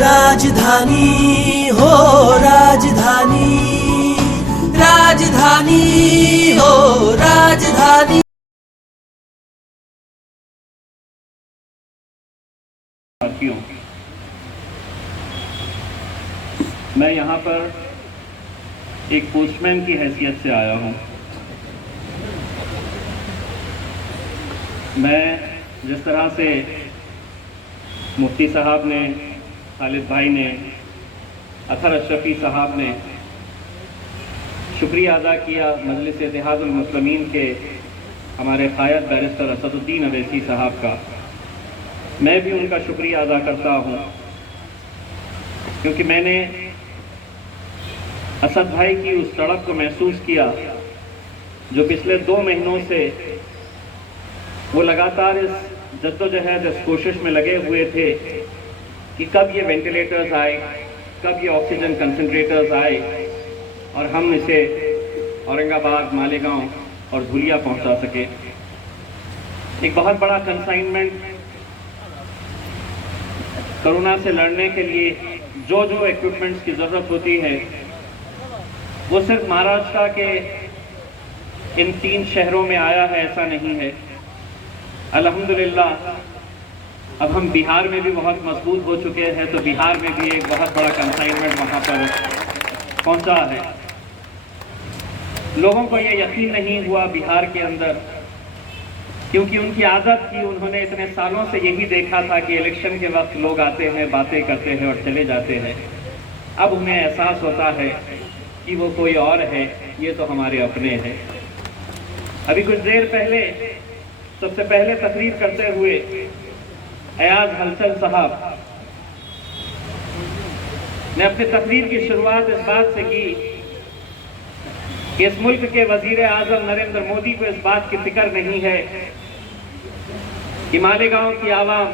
राजधानी हो राजधानी, राजधानी हो राजधानी। मैं यहाँ पर एक पोस्टमैन की हैसियत से आया हूँ। मैं जिस तरह से मुफ्ती साहब ने, खालिद भाई ने, अतर अशरफी साहब ने शुक्रिया अदा किया मजलिस इत्तेहादुल मुस्लिमीन के हमारे क़ायद बैरिस्टर असदुद्दीन अवैसी साहब का, मैं भी उनका शुक्रिया अदा करता हूँ, क्योंकि मैंने असद भाई की उस तड़प को महसूस किया जो पिछले 2 महीनों से वो लगातार इस जद्दोजहद, इस कोशिश में लगे हुए थे कि कब ये वेंटिलेटर्स आए, कब ये ऑक्सीजन कंसंट्रेटर्स आए और हम इसे औरंगाबाद, मालेगांव और धुलिया पहुंचा सके। एक बहुत बड़ा कंसाइनमेंट कोरोना से लड़ने के लिए जो जो इक्विपमेंट्स की ज़रूरत होती है वो सिर्फ महाराष्ट्र के इन 3 शहरों में आया है, ऐसा नहीं है। अल्हम्दुलिल्लाह अब हम बिहार में भी बहुत मजबूत हो चुके हैं, तो बिहार में भी एक बहुत बड़ा कंसाइनमेंट वहाँ पर पहुँचा है। लोगों को ये यकीन नहीं हुआ बिहार के अंदर, क्योंकि उनकी आदत थी, उन्होंने इतने सालों से यही देखा था कि इलेक्शन के वक्त लोग आते हैं, बातें करते हैं और चले जाते हैं। अब उन्हें एहसास होता है कि वो कोई और है, ये तो हमारे अपने हैं। अभी कुछ देर पहले सबसे पहले तकरीर करते हुए अयाज हलचल साहब ने अपनी तकरीर की शुरुआत इस बात से की कि इस मुल्क के वजीर आजम नरेंद्र मोदी को इस बात की फिक्र नहीं है कि मालेगांव की आवाम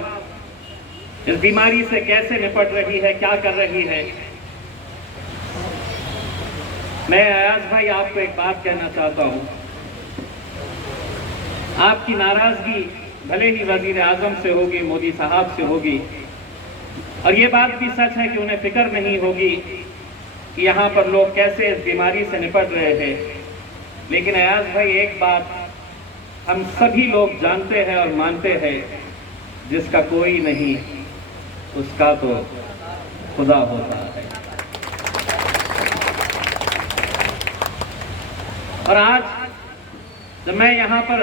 इस बीमारी से कैसे निपट रही है, क्या कर रही है। मैं अयाज भाई आपको एक बात कहना चाहता हूं, आपकी नाराजगी भले ही वजीर आजम से होगी, मोदी साहब से होगी, और ये बात भी सच है कि उन्हें फिक्र नहीं होगी कि यहाँ पर लोग कैसे इस बीमारी से निपट रहे हैं। लेकिन अयाज भाई, एक बात हम सभी लोग जानते हैं और मानते हैं, जिसका कोई नहीं उसका तो खुदा होता है। और आज जब मैं यहाँ पर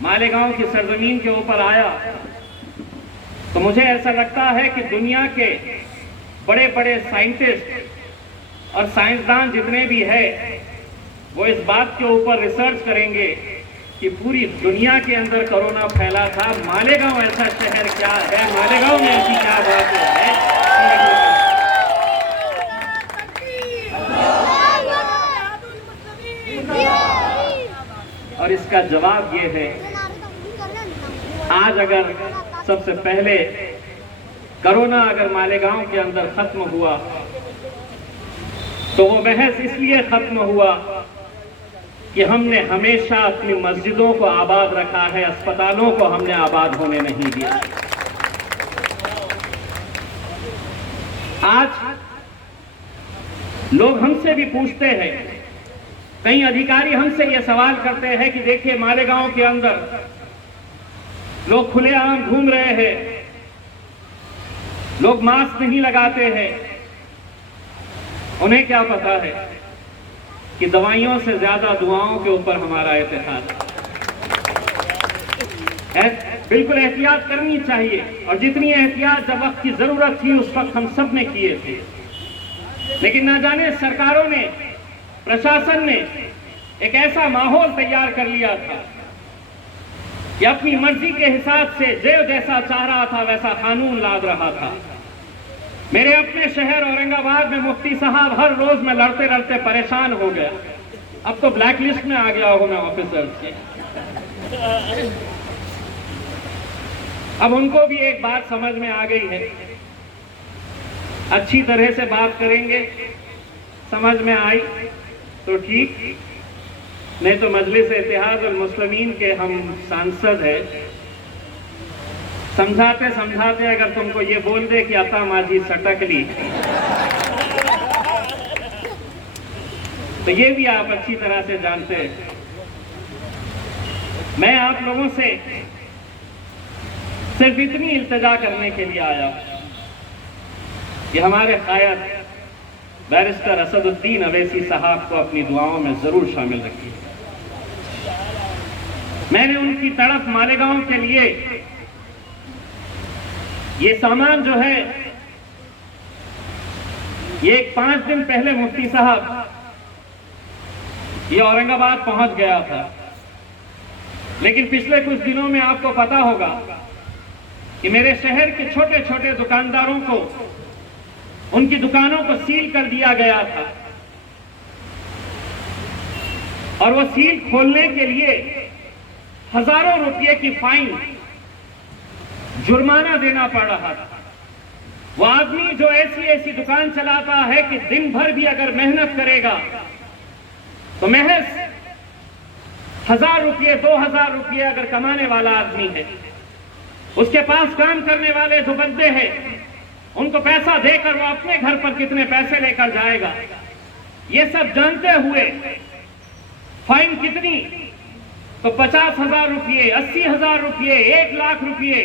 मालेगांव की सरजमीन के ऊपर आया तो मुझे ऐसा लगता है कि दुनिया के बड़े बड़े साइंटिस्ट और साइंसदान जितने भी हैं वो इस बात के ऊपर रिसर्च करेंगे कि पूरी दुनिया के अंदर कोरोना फैला था, मालेगांव ऐसा शहर क्या है, मालेगांव में ऐसी क्या बात है। और इसका जवाब ये है, आज अगर सबसे पहले कोरोना अगर मालेगांव के अंदर खत्म हुआ तो वो महज इसलिए खत्म हुआ कि हमने हमेशा अपनी मस्जिदों को आबाद रखा है, अस्पतालों को हमने आबाद होने नहीं दिया। आज लोग हमसे भी पूछते हैं, कई अधिकारी हमसे ये सवाल करते हैं कि देखिए मालेगांव के अंदर लोग खुलेआम घूम रहे हैं, लोग मास्क नहीं लगाते हैं, उन्हें क्या पता है कि दवाइयों से ज्यादा दुआओं के ऊपर हमारा एतकाद है। बिल्कुल एहतियात करनी चाहिए, और जितनी एहतियात जब वक्त की जरूरत थी उस वक्त हम सब ने किए थे। लेकिन न जाने सरकारों ने, प्रशासन ने एक ऐसा माहौल तैयार कर लिया था कि अपनी मर्जी के हिसाब से जो जैसा चाह रहा था वैसा कानून लाद रहा था। मेरे अपने शहर औरंगाबाद में मुफ्ती साहब हर रोज में लड़ते लड़ते परेशान हो गया, अब तो ब्लैक लिस्ट में आ गया हूं मैं ऑफिसर्स के। अब उनको भी एक बात समझ में आ गई है, अच्छी तरह से बात करेंगे, समझ में आई तो ठीक, नहीं तो मजलिस इत्तेहादुल मुस्लिमीन के हम सांसद हैं, समझाते समझाते अगर तुमको ये बोल दे कि अता माझी सटकली, तो ये भी आप अच्छी तरह से जानते हैं। मैं आप लोगों से सिर्फ इतनी इल्तिजा करने के लिए आया कि हमारे कायद बैरिस्टर असदुद्दीन अवैसी साहब को अपनी दुआओं में जरूर शामिल रखिए। मैंने उनकी तड़प मालेगांव के लिए ये सामान जो है, ये 5 दिन पहले मुफ्ती साहब ये औरंगाबाद पहुंच गया था, लेकिन पिछले कुछ दिनों में आपको पता होगा कि मेरे शहर के छोटे छोटे दुकानदारों को उनकी दुकानों को सील कर दिया गया था और वो सील खोलने के लिए हजारों रुपए की फाइन, जुर्माना देना पड़ रहा था। वो आदमी जो ऐसी ऐसी दुकान चलाता है कि दिन भर भी अगर मेहनत करेगा तो महज 1000 रुपये 2000 रुपये अगर कमाने वाला आदमी है, उसके पास काम करने वाले जो बंदे हैं उनको पैसा देकर वो अपने घर पर कितने पैसे लेकर जाएगा, ये सब जानते हुए फाइन कितनी, तो 50,000 रुपये, 80,000 रुपये, 1 लाख रुपये।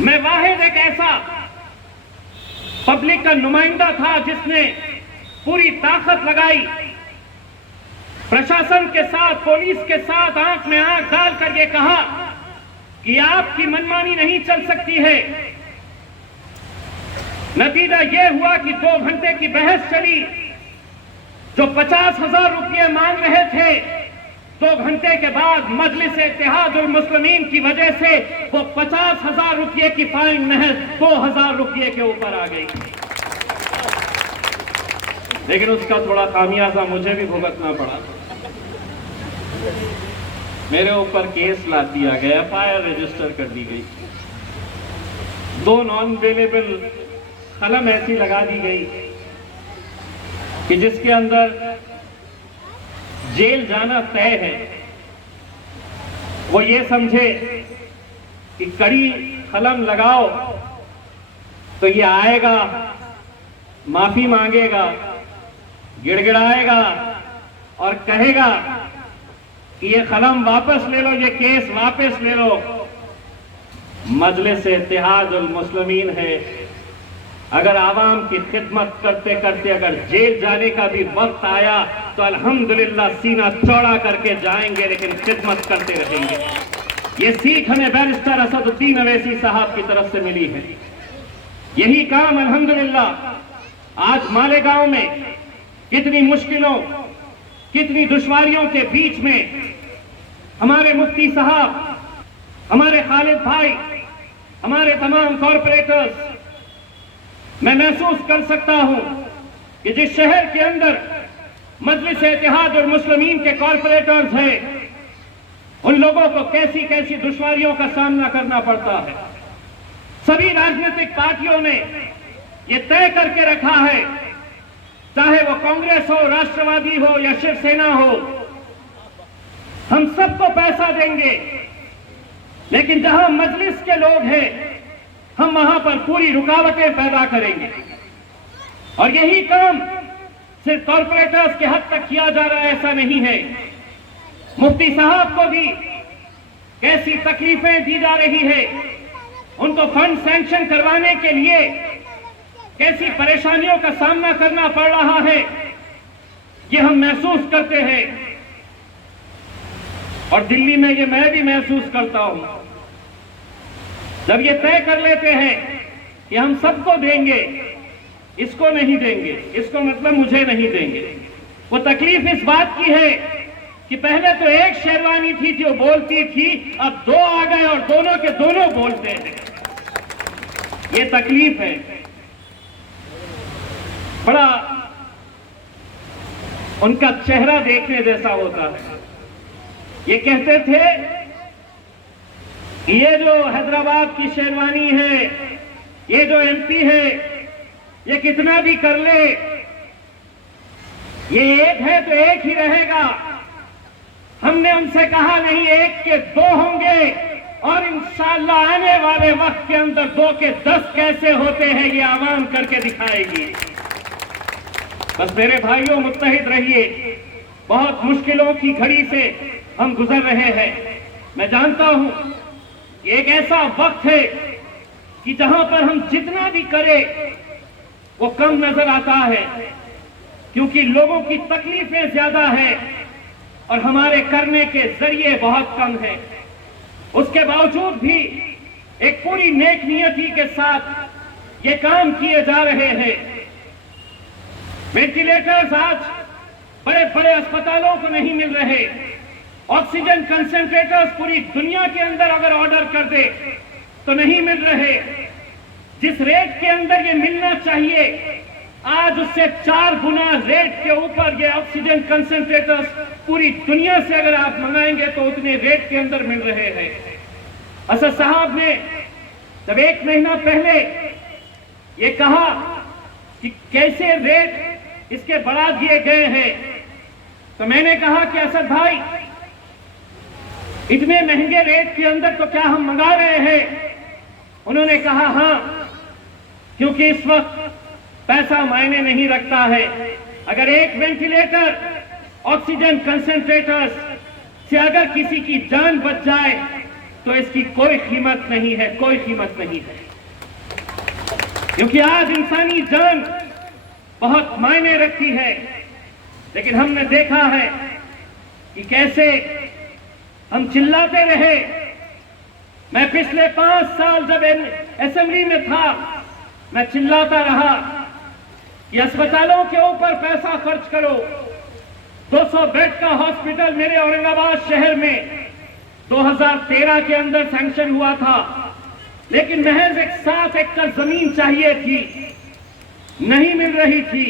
मैं वाहिद एक ऐसा पब्लिक का नुमाइंदा था जिसने पूरी ताकत लगाई, प्रशासन के साथ, पुलिस के साथ आंख में आंख डालकर ये कहा कि आपकी मनमानी नहीं चल सकती है। नतीजा यह हुआ कि 2 घंटे की बहस चली। जो 50,000 रुपये मांग रहे थे, 2 घंटे के बाद मजलिस इत्तेहादुल मुस्लिमीन की वजह से वो 50,000 रुपये की फाइन महज 2,000 रुपये के ऊपर आ गई। लेकिन उसका थोड़ा खामियाजा मुझे भी भुगतना पड़ा। मेरे ऊपर केस ला दिया गया, FIR रजिस्टर कर दी गई, 2 नॉन अवेलेबल कलम ऐसी लगा दी गई कि जिसके अंदर जेल जाना तय है। वो ये समझे कि कड़ी कलम लगाओ तो ये आएगा, माफी मांगेगा, गिड़गिड़ाएगा और कहेगा कि ये कलम वापस ले लो, ये केस वापस ले लो। मजलिस इत्तेहादुल मुस्लिमीन है, अगर आवाम की खिदमत करते करते अगर जेल जाने का भी वक्त आया तो अल्हम्दुलिल्लाह सीना चौड़ा करके जाएंगे, लेकिन खिदमत करते रहेंगे। ये सीख हमें बैरिस्टर असदुद्दीन अवैसी साहब की तरफ से मिली है। यही काम अल्हम्दुलिल्लाह आज मालेगांव में कितनी मुश्किलों, कितनी दुश्वारियों के बीच में हमारे मुफ्ती साहब, हमारे खालिद भाई, हमारे तमाम कॉरपोरेटर्स, मैं महसूस कर सकता हूं कि जिस शहर के अंदर मजलिस इत्तेहादुल मुस्लिमीन के कॉरपोरेटर्स हैं, उन लोगों को कैसी कैसी दुश्वारियों का सामना करना पड़ता है। सभी राजनीतिक पार्टियों ने ये तय करके रखा है, चाहे वो कांग्रेस हो, राष्ट्रवादी हो या शिवसेना हो, हम सबको पैसा देंगे, लेकिन जहां मजलिस के लोग हैं हम वहां पर पूरी रुकावटें पैदा करेंगे। और यही काम सिर्फ कॉरपोरेटर्स के हद तक किया जा रहा है, ऐसा नहीं है। मुफ्ती साहब को भी कैसी तकलीफें दी जा रही है, उनको फंड सैंक्शन करवाने के लिए कैसी परेशानियों का सामना करना पड़ रहा है, ये हम महसूस करते हैं। और दिल्ली में ये मैं भी महसूस करता हूं। जब ये तय कर लेते हैं कि हम सबको देंगे, इसको नहीं देंगे, इसको मतलब मुझे नहीं देंगे, वो तकलीफ इस बात की है कि पहले तो एक शेरवानी थी जो बोलती थी, अब 2 आ गए और दोनों के दोनों बोलते हैं। ये तकलीफ है। बड़ा उनका चेहरा देखने जैसा होता है। ये कहते थे ये जो हैदराबाद की शेरवानी है, ये जो MP है, ये कितना भी कर ले, ये एक है तो एक ही रहेगा। हमने उनसे कहा नहीं, 1 के 2 होंगे, और इंशाअल्लाह आने वाले वक्त के अंदर 2 के 10 कैसे होते हैं ये आवाम करके दिखाएगी। बस मेरे भाइयों, मुत्तहिद रहिए। बहुत मुश्किलों की घड़ी से हम गुजर रहे हैं। मैं जानता हूं कि एक ऐसा वक्त है कि जहां पर हम जितना भी करें वो कम नजर आता है, क्योंकि लोगों की तकलीफें ज्यादा है और हमारे करने के जरिए बहुत कम है। उसके बावजूद भी एक पूरी नेक नियति के साथ ये काम किए जा रहे हैं। वेंटिलेटर्स आज बड़े बड़े अस्पतालों को नहीं मिल रहे। ऑक्सीजन कंसंट्रेटर्स पूरी दुनिया के अंदर अगर ऑर्डर कर दे तो नहीं मिल रहे। जिस रेट के अंदर ये मिलना चाहिए, आज उससे 4 गुना रेट के ऊपर ये ऑक्सीजन कंसंट्रेटर्स पूरी दुनिया से अगर आप मंगाएंगे तो उतने रेट के अंदर मिल रहे हैं। असद साहब ने जब 1 महीना पहले ये कहा कि कैसे रेट इसके बढ़ा दिए गए हैं, तो मैंने कहा कि असद भाई, इतने महंगे रेट के अंदर तो क्या हम मंगा रहे हैं? उन्होंने कहा हां, क्योंकि इस वक्त पैसा मायने नहीं रखता है। अगर एक वेंटिलेटर, ऑक्सीजन कंसंट्रेटर्स से अगर किसी की जान बच जाए तो इसकी कोई कीमत नहीं है, कोई कीमत नहीं है। क्योंकि आज इंसानी जान बहुत मायने रखती है। लेकिन हमने देखा है कि कैसे हम चिल्लाते रहे। मैं पिछले 5 साल जब असेंबली में था, मैं चिल्लाता रहा कि अस्पतालों के ऊपर पैसा खर्च करो। 200 बेड का हॉस्पिटल मेरे औरंगाबाद शहर में 2013 के अंदर सैंक्शन हुआ था, लेकिन महज 7 एकड़ जमीन चाहिए थी, नहीं मिल रही थी।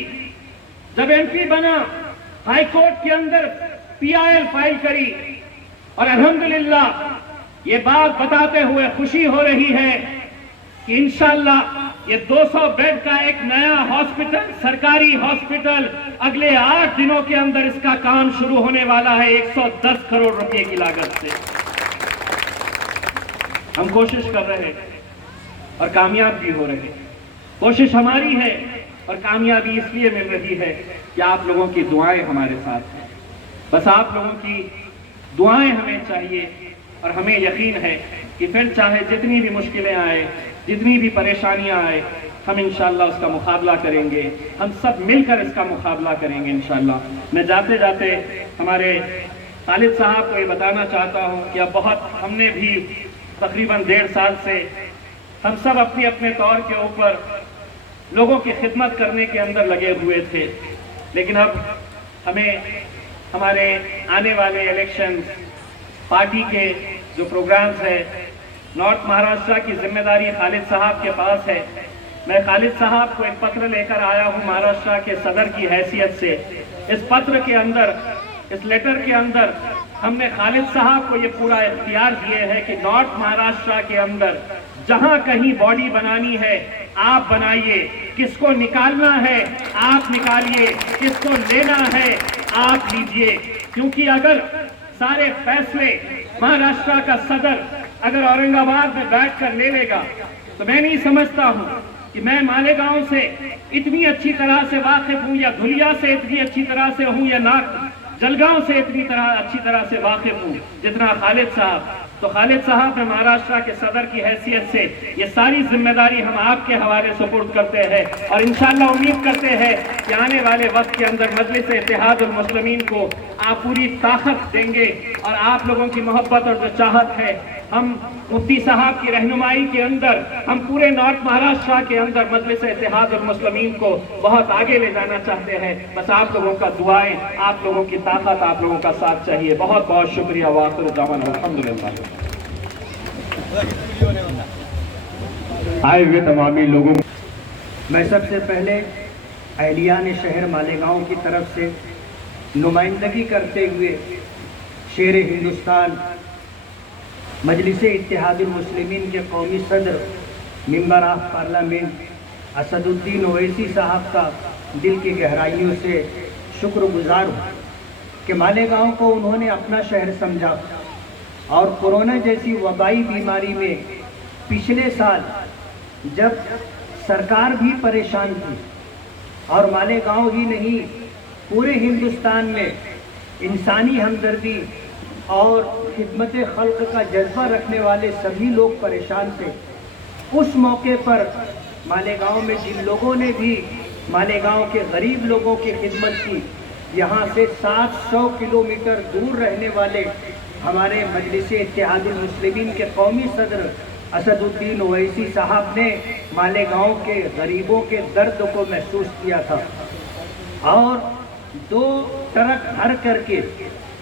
जब एमपी बना, हाई कोर्ट के अंदर पीआईएल फाइल करी और अल्हम्दुलिल्लाह ये बात बताते हुए खुशी हो रही है कि इंशाअल्लाह ये 200 बेड का एक नया हॉस्पिटल, सरकारी हॉस्पिटल, अगले 8 दिनों के अंदर इसका काम शुरू होने वाला है 110 करोड़ रुपए की लागत से। हम कोशिश कर रहे हैं और कामयाब भी हो रहे हैं। कोशिश हमारी है और कामयाबी इसलिए मिल रही है कि आप लोगों की दुआएं हमारे साथ हैं। बस आप लोगों की दुआएं हमें चाहिए और हमें यकीन है कि फिर चाहे जितनी भी मुश्किलें आए, जितनी भी परेशानियां आए, हम इंशाअल्लाह उसका मुकाबला करेंगे। हम सब मिलकर इसका मुकाबला करेंगे इंशाअल्लाह। मैं जाते जाते हमारे खालिद साहब को ये बताना चाहता हूँ कि अब बहुत हमने भी तकरीबन 1.5 साल से हम सब अपने अपने तौर के ऊपर लोगों की खिदमत करने के अंदर लगे हुए थे। लेकिन अब हमें हमारे आने वाले इलेक्शन, पार्टी के जो प्रोग्राम्स है, नॉर्थ महाराष्ट्र की जिम्मेदारी खालिद साहब के पास है। मैं खालिद साहब को एक पत्र लेकर आया हूं महाराष्ट्र के सदर की हैसियत से। इस पत्र के अंदर, इस लेटर के अंदर हमने खालिद साहब को ये पूरा इख्तियार दिए है कि नॉर्थ महाराष्ट्र के अंदर जहां कहीं बॉडी बनानी है आप बनाइए, किसको निकालना है आप निकालिए, किसको लेना है आप लीजिए। क्योंकि अगर सारे फैसले महाराष्ट्र का सदर अगर औरंगाबाद में बैठकर ले लेगा तो मैं नहीं समझता हूं कि मैं मालेगांव से इतनी अच्छी तरह से वाकिफ हूं, या धुलिया से इतनी अच्छी तरह से हूं, या जलगांव से इतनी अच्छी तरह से वाकिफ हूं जितना खालिद साहब। तो खालिद साहब ने महाराष्ट्र के सदर की हैसियत से ये सारी जिम्मेदारी हम आपके हवाले सुपुर्द करते हैं और इंशाअल्लाह उम्मीद करते हैं कि आने वाले वक्त के अंदर मजलिस इत्तेहादुल मुस्लिमीन को आप पूरी ताकत देंगे और आप लोगों की मोहब्बत और जो चाहत है, हम मुफ्ती साहब की रहनुमाई के अंदर हम पूरे नॉर्थ महाराष्ट्र के अंदर मजलिस इत्तेहादुल मुस्लिमीन को बहुत आगे ले जाना चाहते हैं। बस आप लोगों का दुआएं, आप लोगों की ताकत, आप लोगों का साथ चाहिए। बहुत बहुत शुक्रिया। वाखिर दावाना अल्हम्दुलिल्लाह। आए हुए तमामी लोगों, मैं सबसे पहले अहलियान शहर मालेगांव की तरफ से नुमाइंदगी करते हुए शेर हिंदुस्तान मजलिस इत्तेहादुल मुस्लिमीन के कौमी सदर member of parliament Asaduddin Owaisi साहब का दिल की गहराइयों से शुक्रगुजार हूँ कि मालेगांव को उन्होंने अपना शहर समझा और कोरोना जैसी वबाई बीमारी में पिछले साल जब सरकार भी परेशान थी और मालेगांव ही नहीं पूरे हिंदुस्तान में इंसानी हमदर्दी और खिदमत खल्क का जज्बा रखने वाले सभी लोग परेशान थे, उस मौके पर मालेगांव में जिन लोगों ने भी मालेगांव के गरीब लोगों की खिदमत की, यहाँ से 700 किलोमीटर दूर रहने वाले हमारे मजलिस इत्तेहादुल मुस्लिमीन के कौमी सदर असदुद्दीन ओवैसी साहब ने मालेगांव के गरीबों के दर्द को महसूस किया था और 2 ट्रक भर करके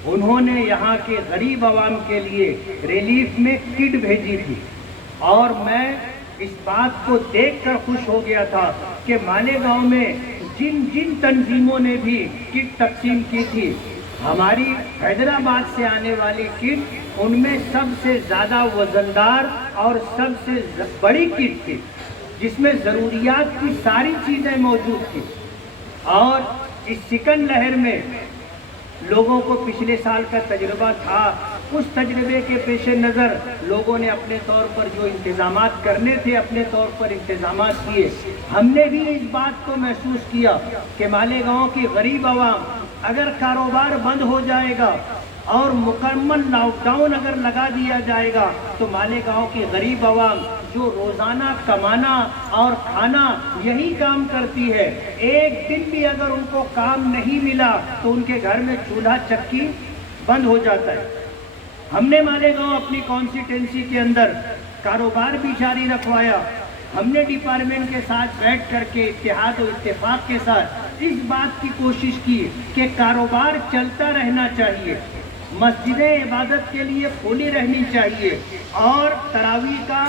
उन्होंने यहाँ के गरीब आवाम के लिए रिलीफ में किट भेजी थी। और मैं इस बात को देखकर खुश हो गया था कि मालेगांव में जिन जिन तंजीमों ने भी किट तकसीम की थी, हमारी हैदराबाद से आने वाली किट उनमें सबसे ज़्यादा वजनदार और सबसे बड़ी किट थी, जिसमें ज़रूरियात की सारी चीज़ें मौजूद थी। और इस सिकन लहर में लोगों को पिछले साल का तजुर्बा था, उस तजुर्बे के पेश नज़र लोगों ने अपने तौर पर जो इंतज़ामात करने थे अपने तौर पर इंतज़ामात किए। हमने भी इस बात को महसूस किया कि मालेगांव की गरीब आवाम अगर कारोबार बंद हो जाएगा और मुकम्मल लॉकडाउन अगर लगा दिया जाएगा तो मालेगांव की गरीब आवाम जो रोज़ाना कमाना और खाना यही काम करती है, एक दिन भी अगर उनको काम नहीं मिला तो उनके घर में चूल्हा चक्की बंद हो जाता है। हमने मालेगांव अपनी कॉन्स्टिट्यूंसी के अंदर कारोबार भी जारी रखवाया। हमने डिपार्टमेंट के साथ बैठ करके इत्तेहाद और इत्तेफाक के साथ इस बात की कोशिश की कि कारोबार चलता रहना चाहिए, मस्जिदें इबादत के लिए खुली रहनी चाहिए और तरावी का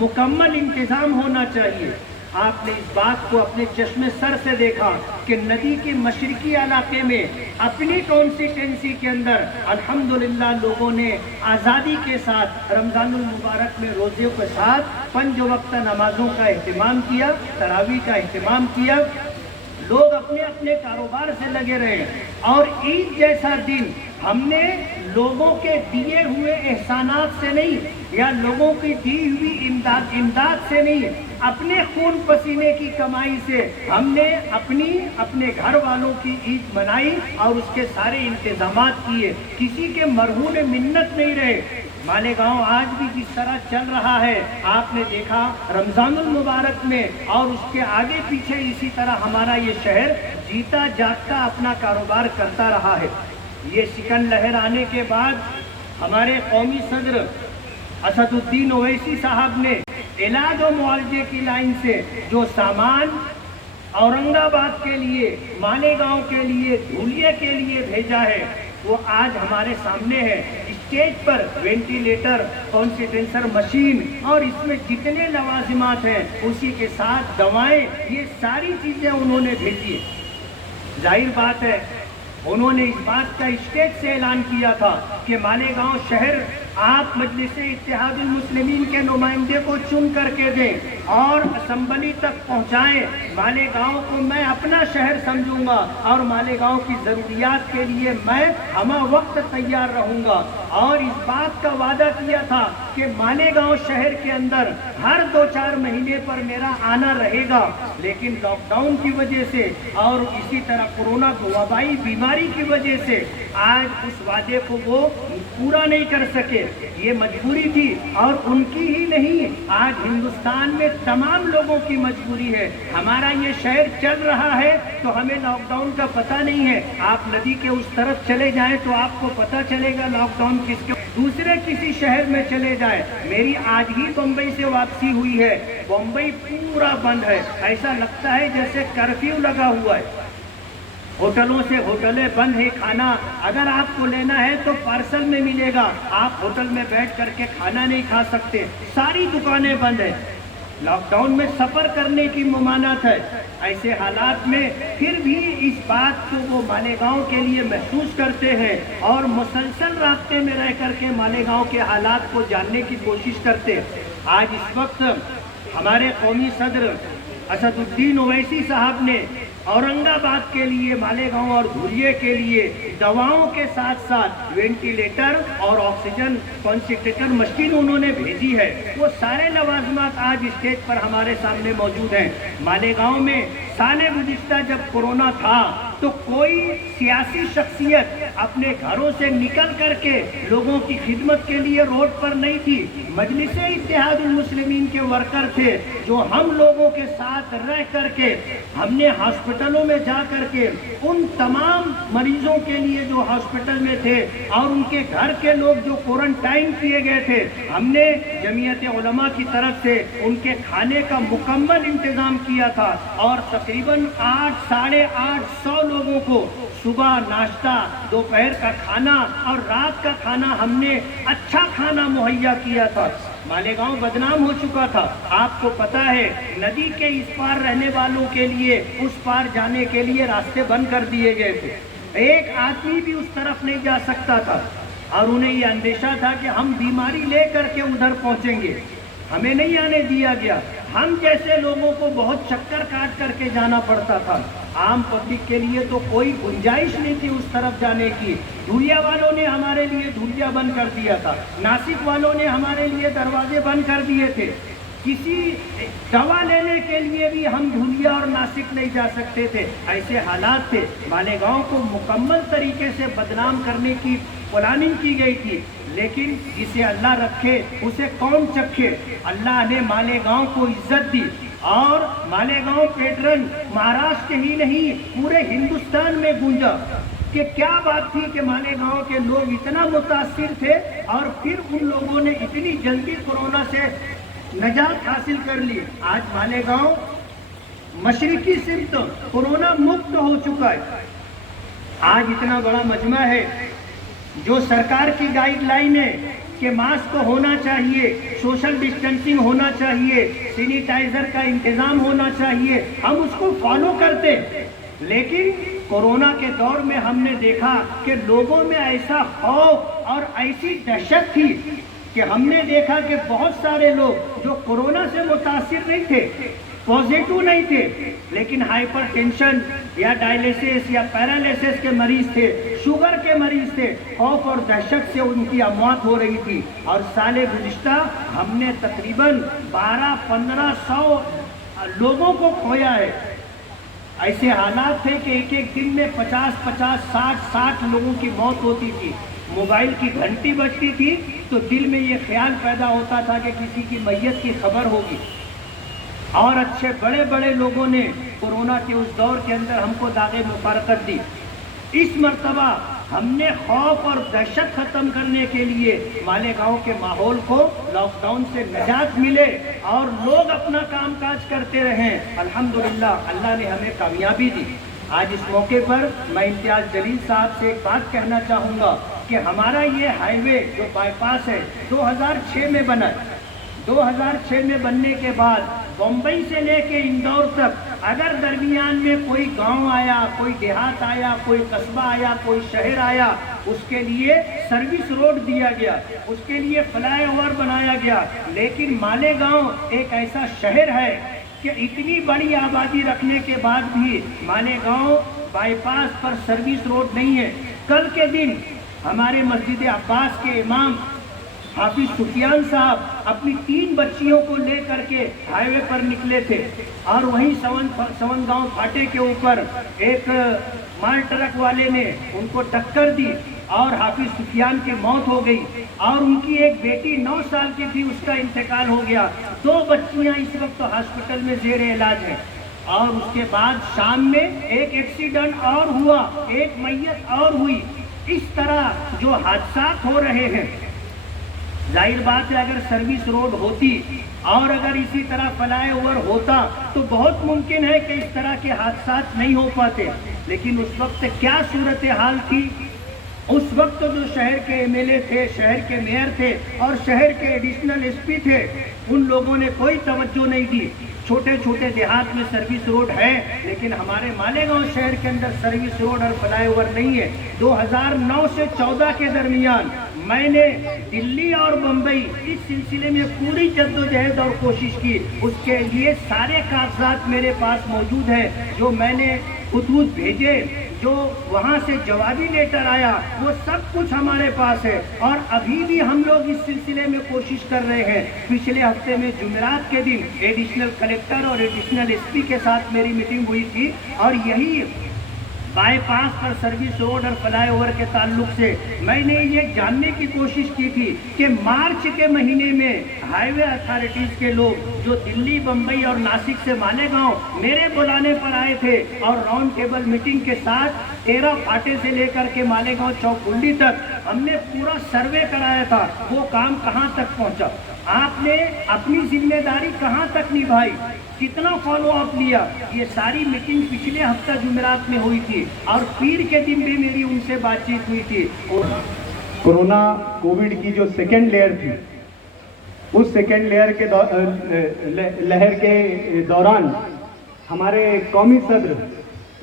मुकम्मल इंतज़ाम होना चाहिए। आपने इस बात को अपने चश्मे सर से देखा कि नदी के मशरकी इलाके में अपनी कॉन्स्टिट्यूंसी के अंदर अल्हम्दुलिल्लाह लोगों ने आज़ादी के साथ रमज़ानुल मुबारक में रोज़े के साथ 5 वक्त नमाजों का अहतमाम किया, तरावी का अहतमाम किया। लोग अपने अपने कारोबार से लगे रहे और ईद जैसा दिन हमने लोगों के दिए हुए एहसानात से नहीं या लोगों की दी हुई इमदाद से नहीं, अपने खून पसीने की कमाई से हमने अपने घर वालों की ईद मनाई और उसके सारे इंतजामात किए। किसी के मरहून मिन्नत नहीं रहे। मालेगांव आज भी जिस तरह चल रहा है आपने देखा रमज़ानुल मुबारक में और उसके आगे पीछे इसी तरह हमारा ये शहर जीता जागता अपना कारोबार करता रहा है। ये सिकन लहर आने के बाद हमारे कौमी सदर असदुद्दीन ओवैसी साहब ने इलाज और मुआवजे की लाइन से जो सामान औरंगाबाद के लिए, मालेगांव के लिए, धुलिया के लिए भेजा है वो आज हमारे सामने है। स्टेज पर वेंटिलेटर, कॉन्सेंट्रेटर मशीन और इसमें जितने लवाजिमात हैं उसी के साथ दवाएं, ये सारी चीज़ें उन्होंने भेजी है। जाहिर बात है उन्होंने इस बात का स्टेज से ऐलान किया था कि मालेगांव शहर आप मजलिस इत्तेहादुल मुस्लिमीन के नुमाइंदे को चुन करके दें और असम्बली तक पहुंचाएं। मालेगांव को मैं अपना शहर समझूंगा और मालेगांव की ज़रूरियात के लिए मैं हमा वक्त तैयार रहूंगा। और इस बात का वादा किया था कि मालेगांव शहर के अंदर हर 2-4 महीने पर मेरा आना रहेगा, लेकिन लॉकडाउन की वजह से और इसी तरह कोरोना वबाई बीमारी की वजह से आज उस वादे को वो पूरा नहीं कर सके। ये मजबूरी थी और उनकी ही नहीं, आज हिंदुस्तान में तमाम लोगों की मजबूरी है। हमारा ये शहर चल रहा है तो हमें लॉकडाउन का पता नहीं है। आप नदी के उस तरफ चले जाएं तो आपको पता चलेगा लॉकडाउन किसके। दूसरे किसी शहर में चले जाएं, मेरी आज ही बम्बई से वापसी हुई है, बम्बई पूरा बंद है। ऐसा लगता है जैसे कर्फ्यू लगा हुआ है। होटलों से होटलें बंद है, खाना अगर आपको लेना है तो पार्सल में मिलेगा, आप होटल में बैठ करके खाना नहीं खा सकते, सारी दुकानें बंद है। लॉकडाउन में सफ़र करने की ममानत है। ऐसे हालात में फिर भी इस बात को वो मालेगांव के लिए महसूस करते हैं और मुसलसल रास्ते में रह करके मालेगांव के हालात को जानने की कोशिश करते हैं। आज इस वक्त हमारे कौमी सदर असदुद्दीन ओवैसी साहब ने औरंगाबाद के लिए, मालेगांव और धुरिये के लिए दवाओं के साथ साथ वेंटिलेटर और ऑक्सीजन कॉन्सेंट्रेटर मशीन उन्होंने भेजी है। वो सारे लवाजमात आज स्टेज पर हमारे सामने मौजूद हैं। मालेगांव में साल गुज़िश्ता जब कोरोना था तो कोई सियासी शख्सियत अपने घरों से निकल करके लोगों की खिदमत के लिए रोड पर नहीं थी। मजलिसे इत्तेहादुल मुस्लिमीन के वर्कर थे जो हम लोगों के साथ रह करके हमने हॉस्पिटलों में जा करके उन तमाम मरीजों के लिए जो हॉस्पिटल में थे और उनके घर के लोग जो क्वारंटाइन किए गए थे, हमने जमीयत उलमा की तरफ से उनके खाने का मुकम्मल इंतजाम किया था और तकरीबन 8 साढ़े 800 लोगों को सुबह नाश्ता, दोपहर का खाना और रात का खाना हमने अच्छा खाना मुहैया किया था। मालेगांव बदनाम हो चुका था, आपको पता है। नदी के इस पार रहने वालों के लिए उस पार जाने के लिए रास्ते बंद कर दिए गए थे। एक आदमी भी उस तरफ नहीं जा सकता था और उन्हें ये अंदेशा था कि हम बीमारी ले करके उधर पहुंचेंगे, हमें नहीं आने दिया गया। हम जैसे लोगों को बहुत चक्कर काट करके जाना पड़ता था। आम पब्लिक के लिए तो कोई गुंजाइश नहीं थी उस तरफ जाने की। धुरिया वालों ने हमारे लिए धुरिया बंद कर दिया था, नासिक वालों ने हमारे लिए दरवाजे बंद कर दिए थे। किसी दवा लेने के लिए भी हम धुलिया और नासिक नहीं जा सकते थे, ऐसे हालात थे। मालेगांव को मुकम्मल तरीके से बदनाम करने की प्लानिंग की गई थी, लेकिन जिसे अल्लाह रखे उसे कौन चखे। अल्लाह ने मालेगांव को इज्जत दी और मालेगांव पैटर्न महाराष्ट्र ही नहीं पूरे हिंदुस्तान में गूंजा कि क्या बात थी कि मालेगांव के लोग इतना मुतासिर थे और फिर उन लोगों ने इतनी जल्दी कोरोना से नजात हासिल कर ली। आज मालेगांव मशरिकी सिमत कोरोना मुक्त हो चुका है। आज इतना बड़ा मजमा है, जो सरकार की गाइडलाइन है कि मास्क होना चाहिए, सोशल डिस्टेंसिंग होना चाहिए, सैनिटाइजर का इंतजाम होना चाहिए, हम उसको फॉलो करते। लेकिन कोरोना के दौर में हमने देखा कि लोगों में ऐसा खौफ और ऐसी दहशत थी कि हमने देखा कि बहुत सारे लोग जो कोरोना से मुतासिर नहीं थे, पॉजिटिव नहीं थे, लेकिन हाइपरटेंशन या डायलिसिस या पैरालिसिस के मरीज थे, शुगर के मरीज थे, खौफ और दहशत से उनकी अमौत हो रही थी। और साल गुज़िश्ता हमने तकरीबन 1200-1500 लोगों को खोया है। ऐसे हालात थे कि एक एक दिन में 50-50, 60-60 लोगों की मौत होती थी। मोबाइल की घंटी बजती थी तो दिल में ये ख्याल पैदा होता था कि किसी की मैयत की खबर होगी। और अच्छे बड़े बड़े लोगों ने कोरोना के उस दौर के अंदर हमको दागे मुबारकत दी। इस मर्तबा हमने खौफ और दहशत ख़त्म करने के लिए मालेगांव के माहौल को लॉकडाउन से निजात मिले और लोग अपना कामकाज करते रहें। अल्हम्दुलिल्लाह अल्लाह ने हमें कामयाबी दी। आज इस मौके पर मैं इम्तियाज़ जलील साहब से एक बात कहना चाहूँगा कि हमारा ये हाईवे जो बाईपास है 2006 में बना। 2006 में बनने के बाद बम्बई से लेके इंदौर तक अगर दरमियान में कोई गांव आया, कोई देहात आया, कोई कस्बा आया, कोई शहर आया, उसके लिए सर्विस रोड दिया गया, उसके लिए फ्लाईओवर बनाया गया। लेकिन मालेगांव एक ऐसा शहर है कि इतनी बड़ी आबादी रखने के बाद भी मालेगांव बाईपास पर सर्विस रोड नहीं है। कल के दिन हमारे मस्जिद अब्बास के इमाम हाफिज सुफियान साहब अपनी 3 बच्चियों को लेकर के हाईवे पर निकले थे और वहीं सवन गांव फाटे के ऊपर एक माल ट्रक वाले ने उनको टक्कर दी और हाफिज सुफियान की मौत हो गई और उनकी एक बेटी 9 साल की थी, उसका इंतकाल हो गया। 2 बच्चियां इस वक्त हॉस्पिटल में ज़ेरे इलाज है। और उसके बाद शाम में एक एक्सीडेंट और हुआ, एक मैयत और हुई। इस तरह जो हादसा हो रहे हैं, जाहिर बात है अगर सर्विस रोड होती और अगर इसी तरह फ्लाईओवर होता तो बहुत मुमकिन है कि इस तरह के हादसा नहीं हो पाते। लेकिन उस वक्त क्या सूरत हाल थी, उस वक्त जो शहर के एमएलए थे, शहर के मेयर थे और शहर के एडिशनल एसपी थे, उन लोगों ने कोई तवज्जो नहीं दी। छोटे छोटे देहात में सर्विस रोड है, लेकिन हमारे मालेगांव शहर के अंदर सर्विस रोड और फ्लाईओवर नहीं है। 2009 से 14 के दरमियान मैंने दिल्ली और मुंबई इस सिलसिले में पूरी जद्दोजहद और कोशिश की। उसके लिए सारे कागजात मेरे पास मौजूद हैं, जो मैंने खतूत भेजे, जो वहाँ से जवाबी लेटर आया, वो सब कुछ हमारे पास है। और अभी भी हम लोग इस सिलसिले में कोशिश कर रहे हैं। पिछले हफ्ते में जुमेरात के दिन एडिशनल कलेक्टर और एडिशनल एसपी के साथ मेरी मीटिंग हुई थी, और यही बाईपास पर सर्विस रोड और फ्लाईओवर के ताल्लुक से मैंने ये जानने की कोशिश की थी कि मार्च के महीने में हाईवे अथॉरिटीज़ के लोग जो दिल्ली, बम्बई और नासिक से मालेगांव मेरे बुलाने पर आए थे, और राउंड टेबल मीटिंग के साथ 13 फाटे से लेकर के मालेगांव चौकुंडी तक हमने पूरा सर्वे कराया था, वो काम कहाँ तक पहुँचा, आपने अपनी जिम्मेदारी कहाँ तक निभाई, कितना फॉलो अप लिया। ये सारी मीटिंग पिछले हफ्ता जुमेरात में हुई थी, और पीर के दिन भी मेरी उनसे बातचीत हुई थी। कोरोना कोविड की जो सेकेंड लेयर थी, उस सेकेंड लेयर के लहर के दौरान हमारे कौमी सदर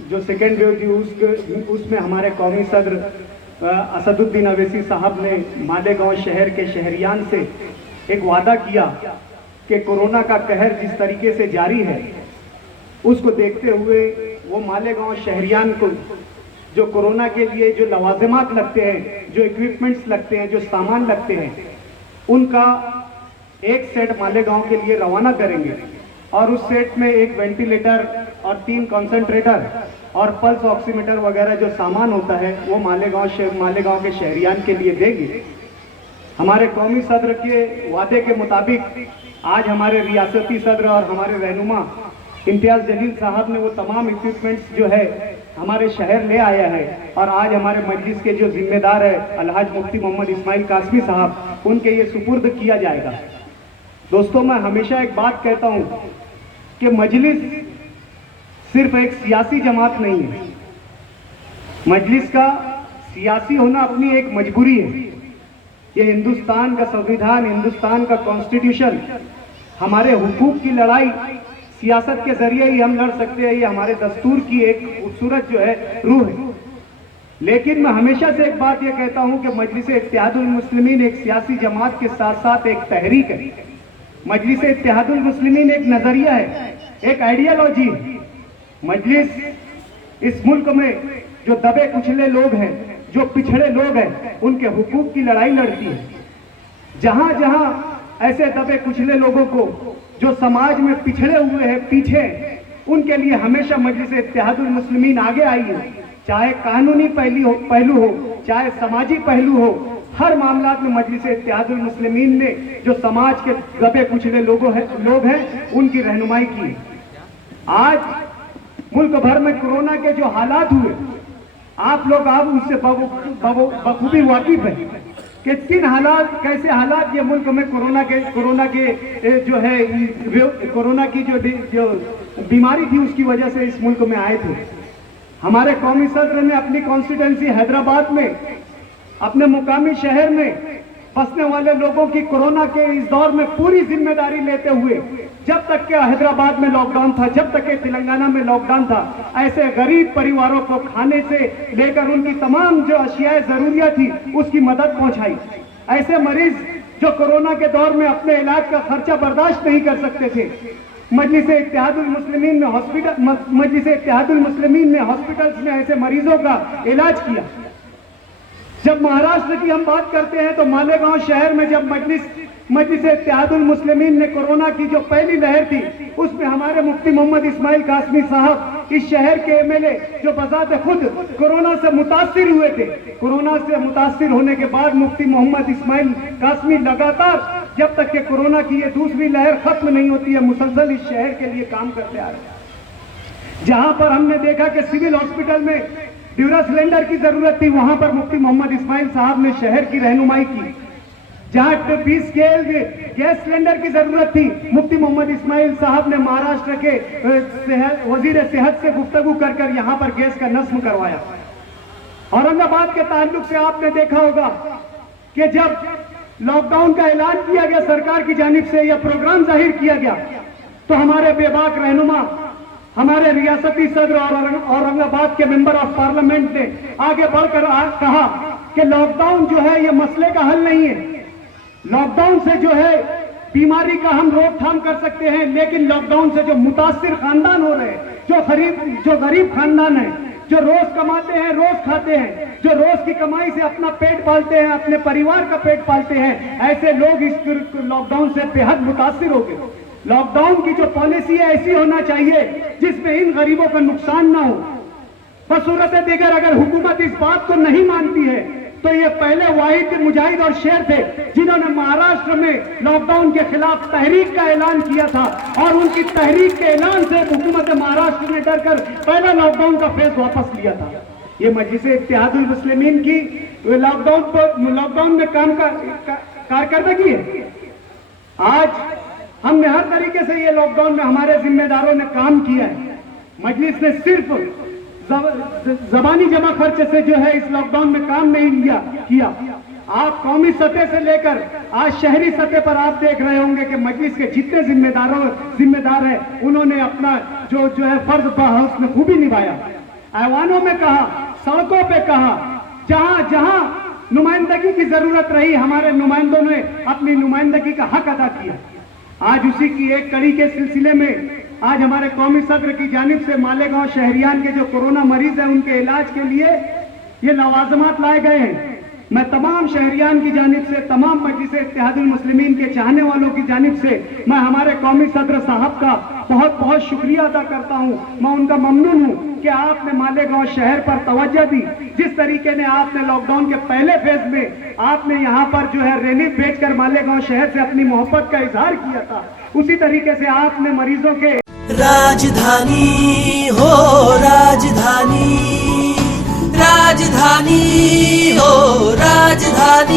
जो सेकेंड वेव थी उसमें हमारे कौमी सदर असदुद्दीन अवैसी साहब ने मालेगांव शहर के शहरियान से एक वादा किया कि कोरोना का कहर जिस तरीके से जारी है, उसको देखते हुए वो मालेगांव शहरियान को जो कोरोना के लिए जो लवाजमात लगते हैं, जो इक्विपमेंट्स लगते हैं, जो सामान लगते हैं, उनका एक सेट मालेगांव के लिए रवाना करेंगे। और उस सेट में एक वेंटिलेटर और 3 कॉन्सेंट्रेटर और पल्स ऑक्सीमीटर वगैरह जो सामान होता है वो मालेगांव के शहरियान के लिए देंगे। हमारे कौमी सदर के वादे के मुताबिक आज हमारे रियासती सदर और हमारे रहनुमा इम्तियाज़ जलील साहब ने वो तमाम इक्विपमेंट्स जो है हमारे शहर ले आया है, और आज हमारे मजलिस के जो जिम्मेदार है अलहाज मुफ्ती मोहम्मद इस्माइल कासमी साहब, उनके ये सुपुर्द किया जाएगा। दोस्तों, मैं हमेशा एक बात कहता हूँ कि मजलिस सिर्फ एक सियासी जमात नहीं है, मजलिस का सियासी होना अपनी एक मजबूरी है। ये हिंदुस्तान का संविधान, हिंदुस्तान का कॉन्स्टिट्यूशन, हमारे हुकूक की लड़ाई सियासत के जरिए ही हम लड़ सकते हैं, ये हमारे दस्तूर की एक खूबसूरत जो है रूह है। लेकिन मैं हमेशा से एक बात ये कहता हूं कि मजलिस इत्तेहादुल मुस्लिमीन एक सियासी जमात के साथ साथ एक तहरीक है। मजलिस इत्तेहादुल मुस्लिमीन एक नजरिया है, एक आइडियोलॉजी। मजलिस इस मुल्क में जो दबे कुचले लोग हैं, जो पिछड़े लोग हैं, उनके हुकूक की लड़ाई लड़ती है। जहां जहां ऐसे दबे कुचले लोगों को जो समाज में पिछड़े हुए हैं, पीछे, उनके लिए हमेशा मजलिस इत्तेहादुल मुस्लिमीन आगे आई है। चाहे कानूनी पहलू हो, चाहे समाजी पहलू हो, हर मामला में मजलिस इत्तेहादुल मुस्लिमीन ने जो समाज के दबे कुचले लोग हैं उनकी रहनुमाई की। आज मुल्क भर में कोरोना के जो हालात हुए, आप लोग उससे बखूबी वाकिफ है कि कैसे हालात ये मुल्क में कोरोना के जो है कोरोना की जो बीमारी थी उसकी वजह से इस मुल्क में आए थे। हमारे कौमी सदर ने अपनी कॉन्स्टिट्यूंसी हैदराबाद में, अपने मुकामी शहर में बसने वाले लोगों की कोरोना के इस दौर में पूरी जिम्मेदारी लेते हुए, जब तक के हैदराबाद में लॉकडाउन था, जब तक के तेलंगाना में लॉकडाउन था, ऐसे गरीब परिवारों को खाने से लेकर उनकी तमाम जो अशियाए जरूरियात थी उसकी मदद पहुंचाई। ऐसे मरीज जो कोरोना के दौर में अपने इलाज का खर्चा बर्दाश्त नहीं कर सकते थे, मजलिस इत्तेहादुल मुस्लिमीन ने हॉस्पिटल्स में ऐसे मरीजों का इलाज किया। जब महाराष्ट्र की हम बात करते हैं तो मालेगांव शहर में जब मजलिस इत्तेहादुल मुस्लिमीन ने कोरोना की जो पहली लहर थी, उसमें हमारे मुफ्ती मोहम्मद इस्माइल कासमी साहब, इस शहर के एमएलए, जो बजाते खुद कोरोना से मुतासिर हुए थे, कोरोना से मुतासिर होने के बाद मुफ्ती मोहम्मद इस्माइल कासमी लगातार जब तक कि कोरोना की ये दूसरी लहर खत्म नहीं होती है, मुसलसल इस शहर के लिए काम करते आ रहे हैं। जहां पर हमने देखा कि सिविल हॉस्पिटल में ड्यूरा सिलेंडर की जरूरत थी, वहां पर मुफ्ती मोहम्मद इस्माइल साहब ने शहर की रहनुमाई की। जहां 20 गैस सिलेंडर की जरूरत थी, मुफ्ती मोहम्मद इस्माइल साहब ने महाराष्ट्र के वजीर सेहत से गुफ्तगू कर यहां पर गैस का नस्म करवाया। औरंगाबाद के ताल्लुक से आपने देखा होगा कि जब लॉकडाउन का ऐलान किया गया सरकार की जानिब से, यह प्रोग्राम जाहिर किया गया, तो हमारे बेबाक रहनुमा, हमारे रियासती सदर और औरंगाबाद के मेंबर ऑफ पार्लियामेंट ने आगे बढ़कर कहा कि लॉकडाउन जो है ये मसले का हल नहीं है। लॉकडाउन से जो है बीमारी का हम रोकथाम कर सकते हैं, लेकिन लॉकडाउन से जो मुतासिर खानदान हो रहे हैं, जो गरीब खानदान है, जो रोज कमाते हैं, रोज खाते हैं, जो रोज की कमाई से अपना पेट पालते हैं, अपने परिवार का पेट पालते हैं, ऐसे लोग इस लॉकडाउन से बेहद मुतासिर हो गए। लॉकडाउन की जो पॉलिसी है ऐसी होना चाहिए जिसमें इन गरीबों का नुकसान ना हो। बसूरत दीगर अगर हुकूमत इस बात को नहीं मानती है तो ये पहले वाहिद मुजाहिद और शेर थे जिन्होंने महाराष्ट्र में लॉकडाउन के खिलाफ तहरीक का ऐलान किया था, और उनकी तहरीक के ऐलान से हुकूमत महाराष्ट्र ने डरकर पहला लॉकडाउन का फेज वापस लिया था। ये मजलिस इत्तेहादुल मुस्लिमीन की लॉकडाउन में काम का कारकर्दगी है। आज हमने हर तरीके से ये लॉकडाउन में हमारे जिम्मेदारों ने काम किया है। मजलिस ने सिर्फ जबानी जमा खर्च से जो है इस लॉकडाउन में काम नहीं किया। आप कौमी सतह से लेकर आज शहरी सतह पर आप देख रहे होंगे कि मजलिस के जितने जिम्मेदार हैं उन्होंने अपना जो है फर्ज बहुस्न खूबी निभाया। ऐवानों में कहा, सड़कों पे कहा, जहां जहां नुमाइंदगी की जरूरत रही हमारे नुमाइंदों ने अपनी नुमाइंदगी का हक अदा किया। आज उसी की एक कड़ी के सिलसिले में आज हमारे कौमी सदर की जानिब से मालेगांव शहरियान के जो कोरोना मरीज हैं उनके इलाज के लिए ये लवाजमात लाए गए हैं। मैं तमाम शहरियान की जानिब से, तमाम मजलिस इत्तेहादुल मुस्लिमीन के चाहने वालों की जानिब से मैं हमारे कौमी सदर साहब का बहुत बहुत शुक्रिया अदा करता हूं। मैं उनका ममनून हूं कि आपने मालेगांव शहर पर तवज्जो दी। जिस तरीके ने आपने लॉकडाउन के पहले फेज में आपने यहाँ पर जो है रिलीफ भेजकर मालेगांव शहर से अपनी मोहब्बत का इजहार किया था, उसी तरीके से आपने मरीजों के राजधानी हो राजधानी, राजधानी हो राजधानी।